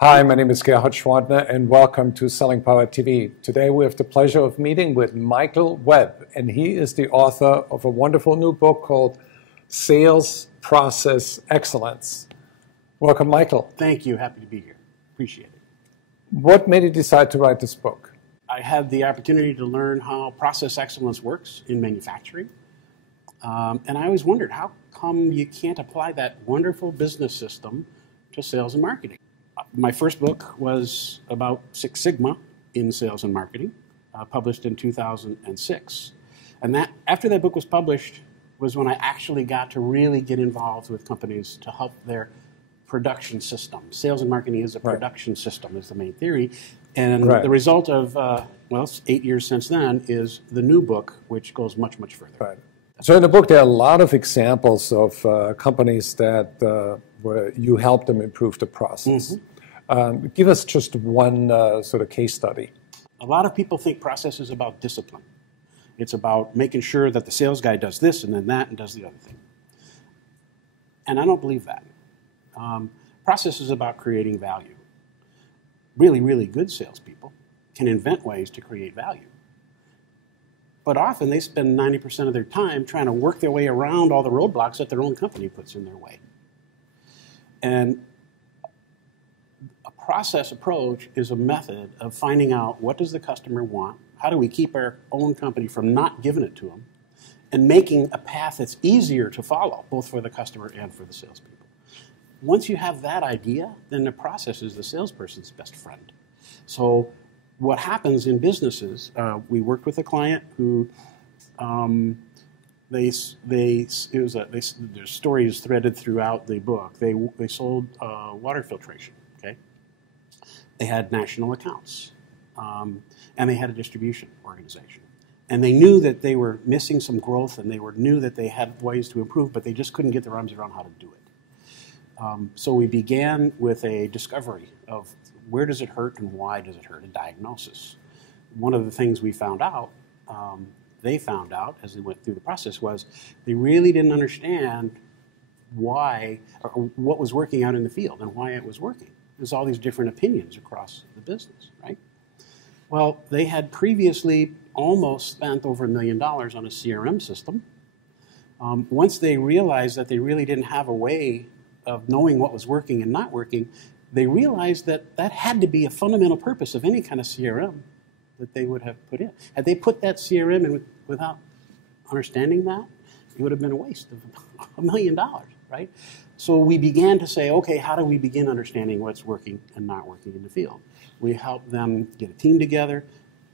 Hi, my name is Gerhard Gschwandtner, and welcome to Selling Power TV. Today we have the pleasure of meeting with Michael Webb, and he is the author of a wonderful new book called Sales Process Excellence. Welcome, Michael. Thank you. Happy to be here. Appreciate it. What made you decide to write this book? I had the opportunity to learn how process excellence works in manufacturing. And I always wondered, how come you can't apply that wonderful business system to sales and marketing? My first book was about Six Sigma in sales and marketing, published in 2006. And after that book was published was when I actually got to really get involved with companies to help their production system. Sales and marketing is a production system, is the main theory. And the result of, 8 years since then is the new book, which goes much, much further. Right. So in the book, there are a lot of examples of companies that where you helped them improve the process. Mm-hmm. Give us just one sort of case study. A lot of people think process is about discipline. It's about making sure that the sales guy does this and then that and does the other thing. And I don't believe that. Process is about creating value. Really, really good salespeople can invent ways to create value. But often they spend 90% of their time trying to work their way around all the roadblocks that their own company puts in their way. And a process approach is a method of finding out what does the customer want, how do we keep our own company from not giving it to them, and making a path that's easier to follow, both for the customer and for the salespeople. Once you have that idea, then the process is the salesperson's best friend. So what happens in businesses, we worked with a client who their story is threaded throughout the book. They sold water filtration. Okay, they had national accounts, and they had a distribution organization, and they knew that they were missing some growth, and they knew that they had ways to improve, but they just couldn't get their arms around how to do it. So we began with a discovery of where does it hurt and why does it hurt, a diagnosis. One of the things we found out, they found out as they went through the process, was they really didn't understand why, or what was working out in the field and why it was working. There's all these different opinions across the business, right? Well, they had previously almost spent over $1 million on a CRM system. Once they realized that they really didn't have a way of knowing what was working and not working, they realized that that had to be a fundamental purpose of any kind of CRM that they would have put in. Had they put that CRM in without understanding that, it would have been a waste of $1 million, right? So we began to say, okay, how do we begin understanding what's working and not working in the field? We helped them get a team together,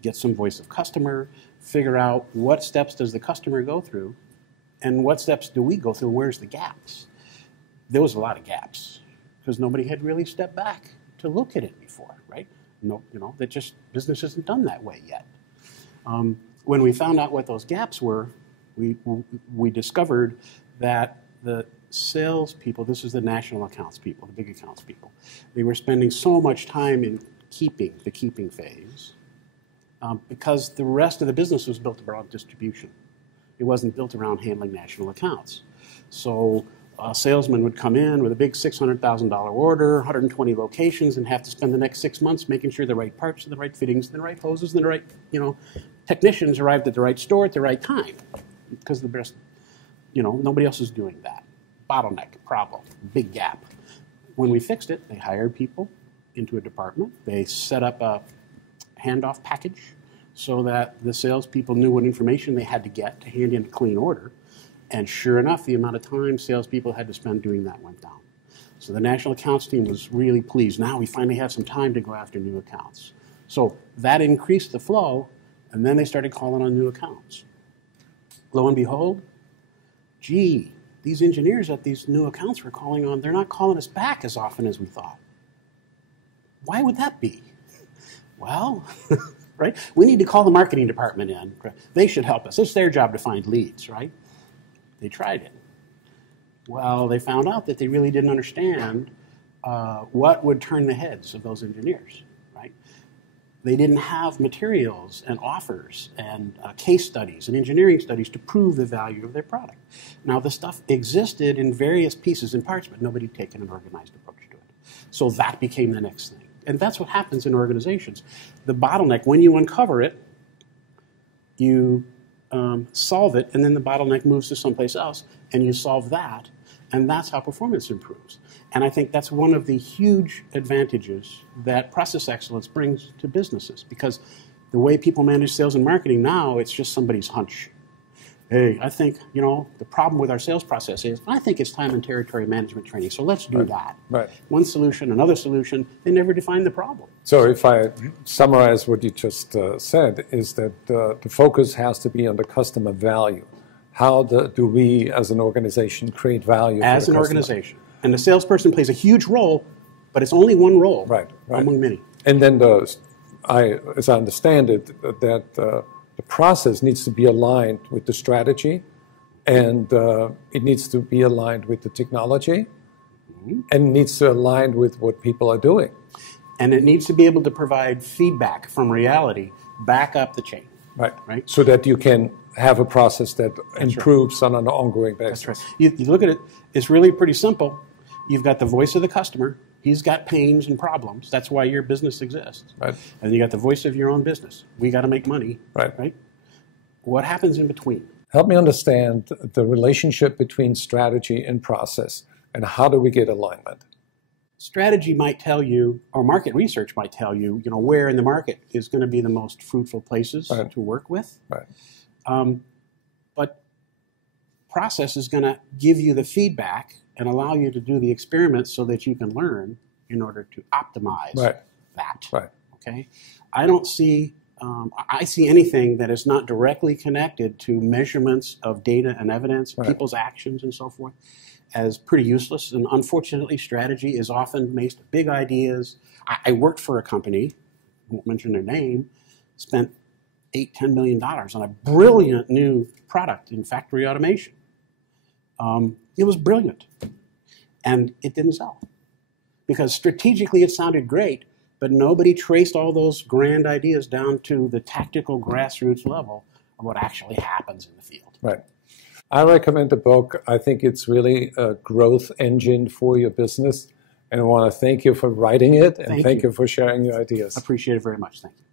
get some voice of customer, figure out what steps does the customer go through, and what steps do we go through, and where's the gaps? There was a lot of gaps because nobody had really stepped back to look at it before, right? No, that just business isn't done that way yet. When we found out what those gaps were, we discovered that the salespeople, this is the national accounts people, the big accounts people, they were spending so much time in the keeping phase because the rest of the business was built around distribution. It wasn't built around handling national accounts. So a salesman would come in with a big $600,000 order, 120 locations, and have to spend the next 6 months making sure the right parts and the right fittings and the right hoses and the right, technicians arrived at the right store at the right time. Because the rest, nobody else is doing that. Bottleneck, problem, big gap. When we fixed it, they hired people into a department. They set up a handoff package so that the salespeople knew what information they had to get to hand in a clean order. And sure enough, the amount of time salespeople had to spend doing that went down. So the national accounts team was really pleased. Now we finally have some time to go after new accounts. So that increased the flow, and then they started calling on new accounts. Lo and behold, gee, these engineers at these new accounts we're calling on, they're not calling us back as often as we thought. Why would that be? Well, right? We need to call the marketing department in. They should help us. It's their job to find leads, right? They tried it. Well, they found out that they really didn't understand what would turn the heads of those engineers, right? They didn't have materials and offers and case studies and engineering studies to prove the value of their product. Now, the stuff existed in various pieces and parts, but nobody had taken an organized approach to it. So that became the next thing. And that's what happens in organizations. The bottleneck, when you uncover it, you solve it, and then the bottleneck moves to someplace else, and you solve that, and that's how performance improves. And I think that's one of the huge advantages that process excellence brings to businesses, because the way people manage sales and marketing now, it's just somebody's hunch. Hey, I think, the problem with our sales process is, I think it's time and territory management training, so let's do that. Right. One solution, another solution, they never define the problem. So if I summarize what you just said, is that the focus has to be on the customer value. How do we, as an organization, create value as for the an customer? organization? And the salesperson plays a huge role, but it's only one role among many. And then, as I understand it, that the process needs to be aligned with the strategy, and it needs to be aligned with the technology, and needs to align with what people are doing. And it needs to be able to provide feedback from reality back up the chain. Right. So that you can have a process that improves on an ongoing basis. That's right. You look at it, it's really pretty simple. You've got the voice of the customer. He's got pains and problems. That's why your business exists. Right. And you got the voice of your own business. We got to make money. Right. What happens in between? Help me understand the relationship between strategy and process, and how do we get alignment? Strategy might tell you, or market research might tell you, where in the market is going to be the most fruitful places to work with. Right. But process is going to give you the feedback and allow you to do the experiments so that you can learn in order to optimize that. Right. Okay. I don't see. I see anything that is not directly connected to measurements of data and evidence, people's actions, and so forth, as pretty useless. And unfortunately, strategy is often based on big ideas. I worked for a company, I won't mention their name, spent $8-10 million on a brilliant new product in factory automation. It was brilliant, and it didn't sell because strategically it sounded great, but nobody traced all those grand ideas down to the tactical grassroots level of what actually happens in the field. Right. I recommend the book. I think it's really a growth engine for your business, and I want to thank you for writing it, and thank you for sharing your ideas. I appreciate it very much. Thank you.